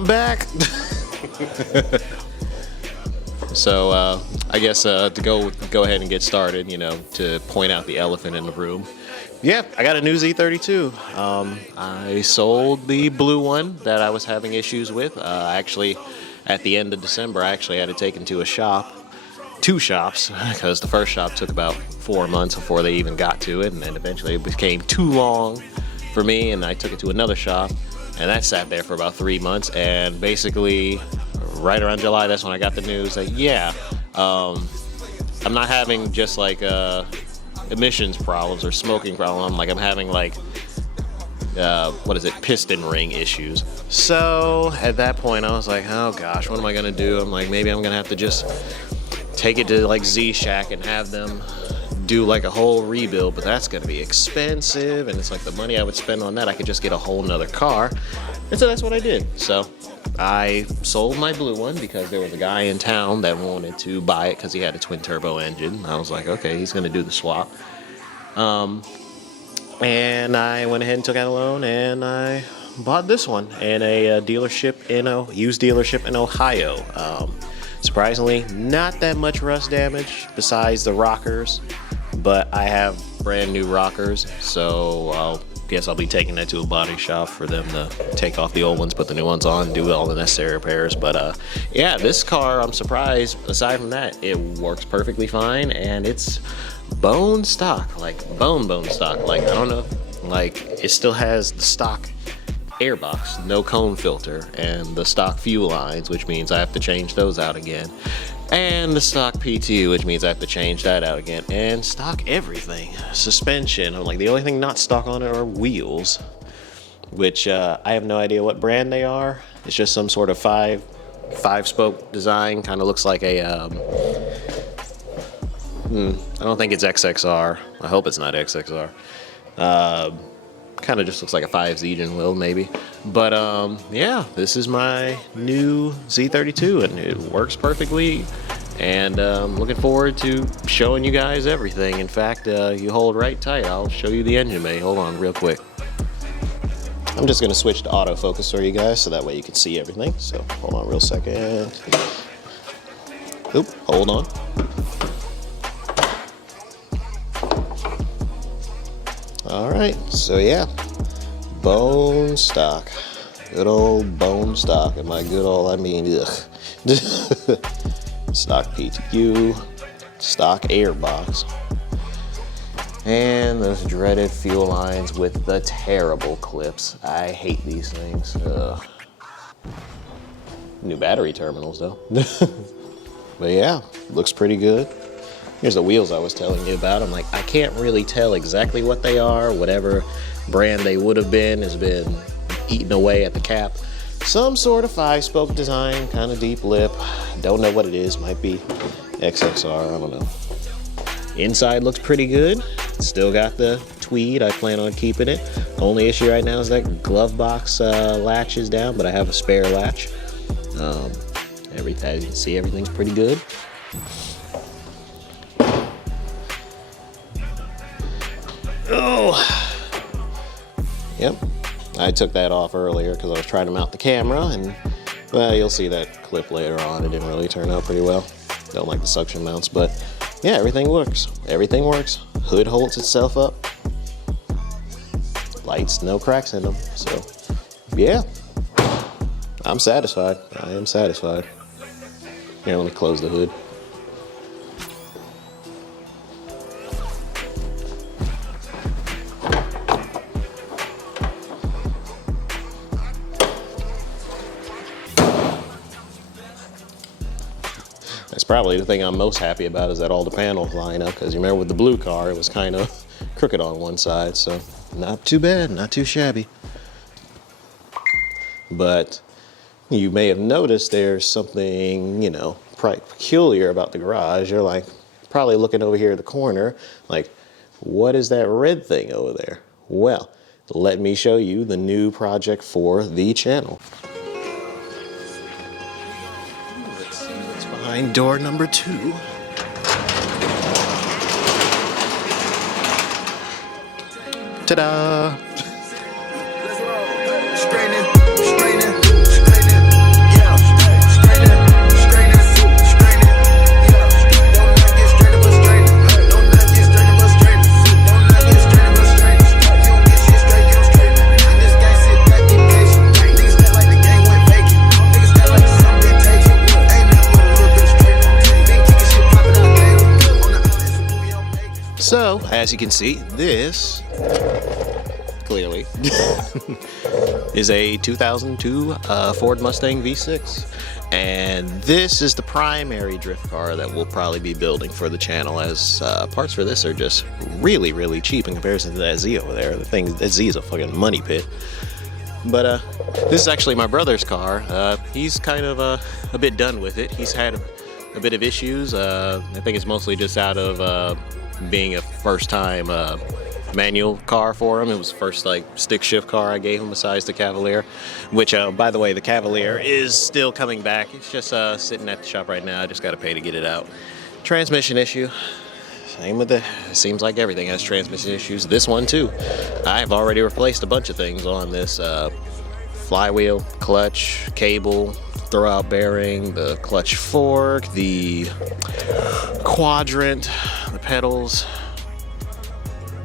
I'm back. So I guess to go ahead and get started, you know, to point out the elephant in the room. Yeah, I got a new Z32. I sold the blue one that I was having issues with. Actually, at the end of December, I actually had to take it to a shop, 2 shops, because the first shop took about 4 months before they even got to it, and then eventually it became too long for me, and I took it to another shop, and that sat there for about 3 months, and basically right around July, that's when I got the news that, yeah, I'm not having just like emissions problems or smoking problem, like I'm having like piston ring issues. So at that point I was like, oh gosh, what am I gonna do? I'm like, maybe I'm gonna have to just take it to like Z Shack and have them do like a whole rebuild, but that's gonna be expensive, and it's like the money I would spend on that, I could just get a whole nother car. And so that's what I did. So I sold my blue one because there was a guy in town that wanted to buy it because he had a twin turbo engine. I was like, okay, he's gonna do the swap. And I went ahead and took out a loan, and I bought this one in a used dealership in Ohio. Surprisingly, not that much rust damage besides the rockers, but I have brand new rockers, so I guess I'll be taking that to a body shop for them to take off the old ones, put the new ones on, do all the necessary repairs. But yeah, this car, I'm surprised, aside from that, it works perfectly fine, and it's bone stock, like bone stock. Like, I don't know, like it still has the stock airbox, no cone filter, and the stock fuel lines, which means I have to change those out again, and the stock PTU, which means I have to change that out again, and stock everything. Suspension, I'm like, the only thing not stock on it are wheels, which I have no idea what brand they are. It's just some sort of five spoke design, kind of looks like a I don't think it's XXR. I hope it's not XXR. Kind of just looks like a 5Z wheel maybe. But yeah, this is my new Z32, and it works perfectly, and looking forward to showing you guys everything. In fact, you hold right tight, I'll show you the engine bay. Hold on real quick. I'm just gonna switch to autofocus for you guys so that way you can see everything. So hold on real second. Oop, hold on. Alright, so yeah, bone stock. Good old bone stock. And by good old, I mean, ugh. Stock PTU, stock airbox, and those dreaded fuel lines with the terrible clips. I hate these things. Ugh. New battery terminals though. But yeah, looks pretty good. Here's the wheels I was telling you about. I'm like, I can't really tell exactly what they are. Whatever brand they would have been has been eaten away at the cap. Some sort of 5-spoke design, kind of deep lip. Don't know what it is. Might be XXR, I don't know. Inside looks pretty good. Still got the tweed. I plan on keeping it. Only issue right now is that glove box latch is down, but I have a spare latch. As you can see, everything's pretty good. Oh, yep. I took that off earlier because I was trying to mount the camera, and well, you'll see that clip later on. It didn't really turn out pretty well. Don't like the suction mounts, but yeah, everything works. Everything works. Hood holds itself up. Lights, no cracks in them. So yeah, I'm satisfied. I am satisfied. Here, let me close the hood. That's probably the thing I'm most happy about, is that all the panels line up, because you remember with the blue car, it was kind of crooked on one side, so not too bad, not too shabby. But you may have noticed there's something, you know, peculiar about the garage. You're like, probably looking over here at the corner, like, what is that red thing over there? Well, let me show you the new project for the channel. Let's see what's behind door number 2. Ta-da! So, as you can see, this clearly is a 2002 Ford Mustang V6. And this is the primary drift car that we'll probably be building for the channel, as parts for this are just really, really cheap in comparison to that Z over there. That Z is a fucking money pit. But this is actually my brother's car. He's kind of a bit done with it. He's had a bit of issues. I think it's mostly just out of being a first-time manual car for him. It was the first like stick shift car I gave him besides the Cavalier, which by the way, the Cavalier is still coming back. It's just sitting at the shop right now. I just got to pay to get it out. Transmission issue. Same with it seems like everything has transmission issues. This one too. I've already replaced a bunch of things on this flywheel, clutch, cable, throwout bearing, the clutch fork, the quadrant, the pedals,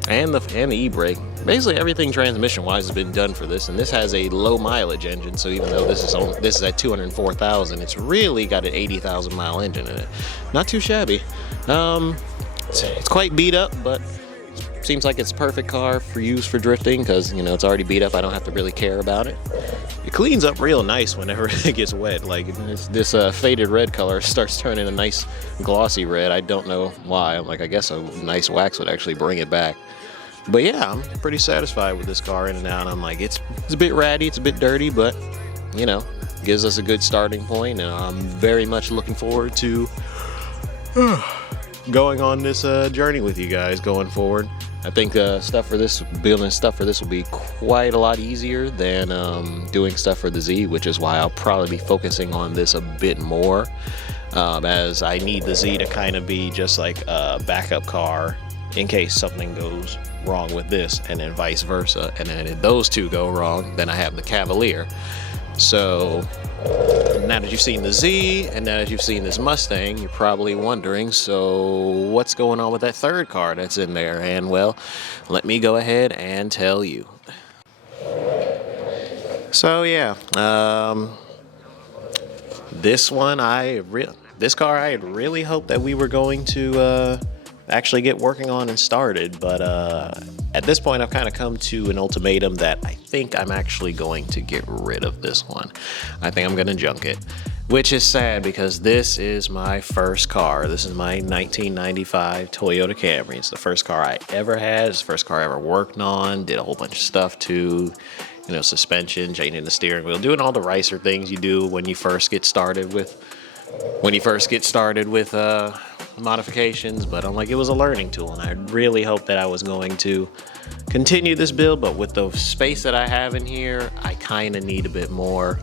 and the e-brake. Basically everything transmission-wise has been done for this, and this has a low mileage engine. So even though this is at 204,000, it's really got an 80,000 mile engine in it. Not too shabby. It's quite beat up, but seems like it's a perfect car for use for drifting because, you know, it's already beat up. I don't have to really care about it. It cleans up real nice whenever it gets wet. Like this faded red color starts turning a nice glossy red. I don't know why. I'm like, I guess a nice wax would actually bring it back. But yeah, I'm pretty satisfied with this car in and out. I'm like, it's a bit ratty, it's a bit dirty, but you know, gives us a good starting point, and I'm very much looking forward to going on this journey with you guys going forward. I think building stuff for this will be quite a lot easier than doing stuff for the Z, which is why I'll probably be focusing on this a bit more, as I need the Z to kind of be just like a backup car in case something goes wrong with this, and then vice versa. And then if those two go wrong, then I have the Cavalier. So now that you've seen the Z and now that you've seen this Mustang, you're probably wondering, so what's going on with that third car that's in there? And well, let me go ahead and tell you. So yeah, this car I had really hoped that we were going to actually get working on and started, but at this point I've kind of come to an ultimatum that I think I'm actually going to get rid of this one. I think I'm going to junk it, which is sad because this is my first car. This is my 1995 Toyota Camry. It's the first car I ever had. It's the first car I ever worked on, did a whole bunch of stuff to, you know, suspension, changing the steering wheel, doing all the ricer things you do when you first get started with modifications. But I'm like, it was a learning tool, and I really hoped that I was going to continue this build, but with the space that I have in here, I kind of need a bit more.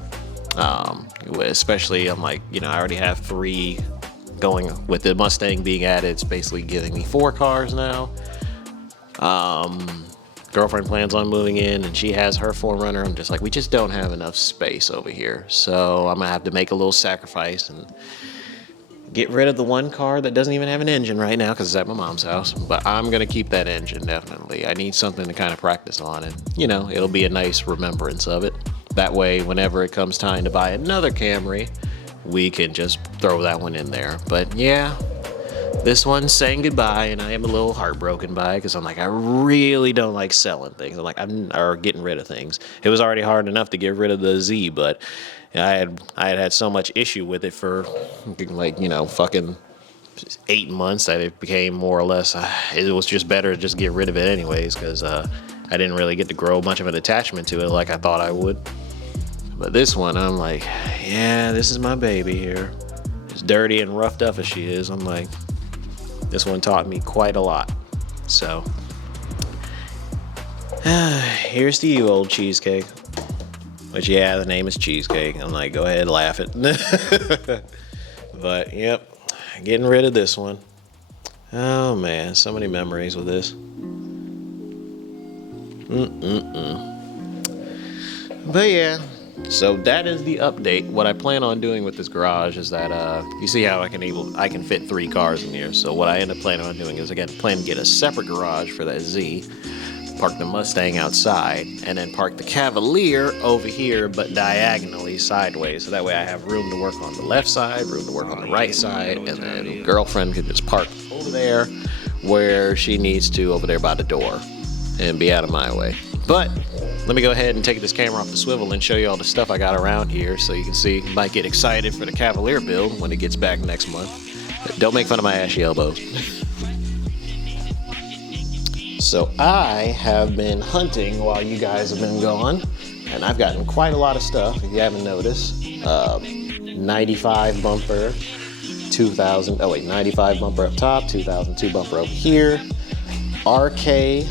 Especially, I'm like, you know, I already have 3 going. With the Mustang being added, it's basically giving me 4 cars now. Girlfriend plans on moving in, and she has her 4Runner. I'm just like, we just don't have enough space over here, so I'm gonna have to make a little sacrifice and get rid of the one car that doesn't even have an engine right now because it's at my mom's house. But I'm gonna keep that engine, definitely. I need something to kind of practice on, and you know, it'll be a nice remembrance of it. That way, whenever it comes time to buy another Camry, we can just throw that one in there. But yeah, this one's saying goodbye, and I am a little heartbroken by it because I'm like, I really don't like selling things. Or getting rid of things. It was already hard enough to get rid of the Z, but I had so much issue with it for like, you know, fucking 8 months that it became more or less, it was just better to just get rid of it anyways, because I didn't really get to grow much of an attachment to it like I thought I would. But this one, I'm like, yeah, this is my baby here. As dirty and roughed up as she is, I'm like, this one taught me quite a lot. So here's to you, old cheesecake. Which, yeah, the name is Cheesecake. I'm like, go ahead, laugh it. But yep, getting rid of this one. Oh man, so many memories with this. But yeah, so that is the update. What I plan on doing with this garage is that you see how I can fit 3 cars in here. So what I end up planning on doing is, again, plan to get a separate garage for that Z, park the Mustang outside, and then park the Cavalier over here but diagonally sideways, so that way I have room to work on the left side, room to work on the right side, and then girlfriend could just park over there where she needs to over there by the door and be out of my way. But let me go ahead and take this camera off the swivel and show you all the stuff I got around here so you can see. You might get excited for the Cavalier build when it gets back next month. Don't make fun of my ashy elbows. So I have been hunting while you guys have been gone, and I've gotten quite a lot of stuff, if you haven't noticed. 95 bumper, 2000, 95 bumper up top, 2002 bumper over here, RK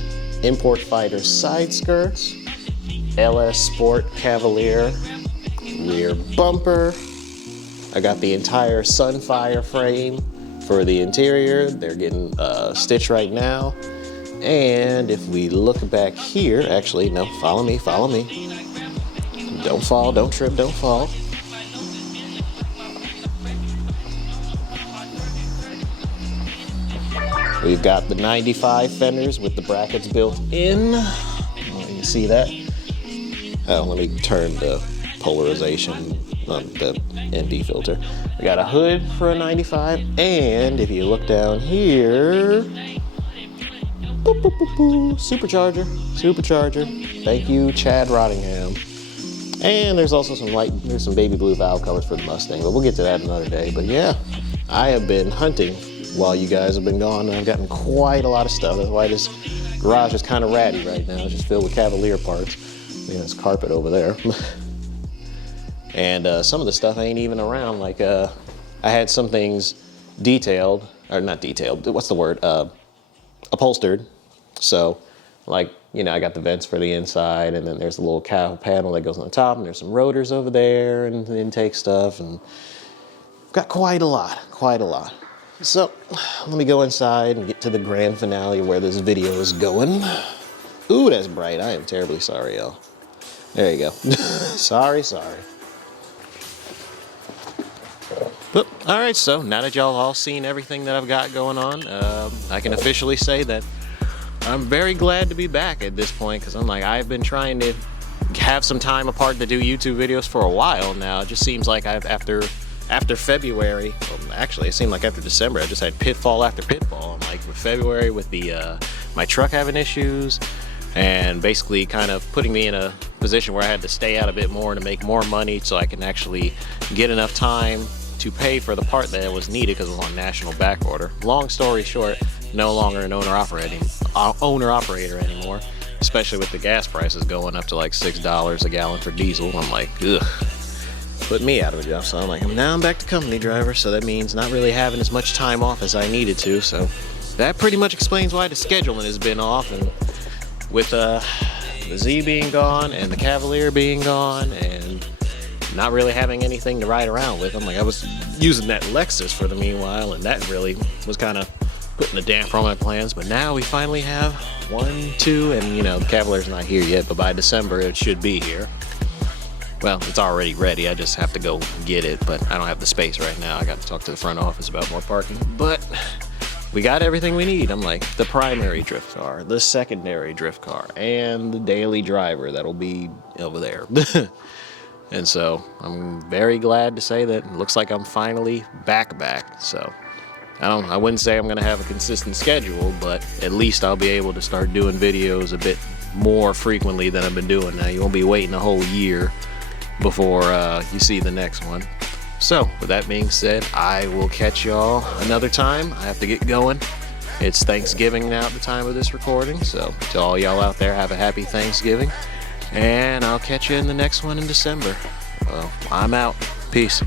Import Fighter side skirts, LS Sport Cavalier rear bumper. I got the entire Sunfire frame for the interior. They're getting stitched right now. And if we look back here, actually, no, follow me. Don't fall, don't trip, don't fall. We've got the 95 fenders with the brackets built in. You can see that. Oh, let me turn the polarization on the ND filter. We got a hood for a 95, and if you look down here, boop, boop, boop, boop, supercharger. Thank you, Chad Rottingham. And there's also there's some baby blue valve colors for the Mustang, but we'll get to that another day. But yeah, I have been hunting while you guys have been gone, and I've gotten quite a lot of stuff. That's why this garage is kind of ratty right now. It's just filled with Cavalier parts. There's carpet over there. And some of the stuff ain't even around. Like I had some things detailed, or not detailed, what's the word? Upholstered. So like, you know, I got the vents for the inside, and then there's a little cowl panel that goes on the top, and there's some rotors over there and the intake stuff, and got quite a lot. So let me go inside and get to the grand finale where this video is going. Ooh, that's bright. I am terribly sorry, y'all. There you go. Sorry. But, all right, so now that y'all all seen everything that I've got going on, I can officially say that I'm very glad to be back at this point, because I'm like, I've been trying to have some time apart to do YouTube videos for a while now. It just seems like after February, well, actually it seemed like after December, I just had pitfall after pitfall. I'm like, with February, with the my truck having issues, and basically kind of putting me in a position where I had to stay out a bit more to make more money so I can actually get enough time to pay for the part that was needed because it was on national back order. Long story short, no longer an owner-operator anymore, especially with the gas prices going up to like $6 a gallon for diesel. I'm like, ugh. Put me out of a job. So I'm like, now I'm back to company driver, so that means not really having as much time off as I needed to. So that pretty much explains why the scheduling has been off, and with the Z being gone and the Cavalier being gone and not really having anything to ride around with. I'm like, I was using that Lexus for the meanwhile, and that really was kind of putting a damper on my plans. But now we finally have 1, 2, and you know, the Cavalier's not here yet, but by December it should be here. Well, it's already ready. I just have to go get it, but I don't have the space right now. I got to talk to the front office about more parking, but we got everything we need. I'm like, the primary drift car, the secondary drift car, and the daily driver that'll be over there. And so I'm very glad to say that it looks like I'm finally back. So I wouldn't say I'm gonna have a consistent schedule, but at least I'll be able to start doing videos a bit more frequently than I've been doing now. You won't be waiting a whole year before you see the next one. So with that being said, I will catch y'all another time. I have to get going. It's Thanksgiving now at the time of this recording, so to all y'all out there, have a happy Thanksgiving, and I'll catch you in the next one in December. Well, I'm out. Peace.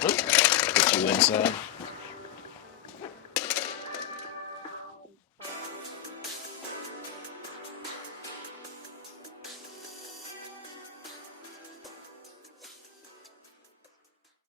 Put you inside.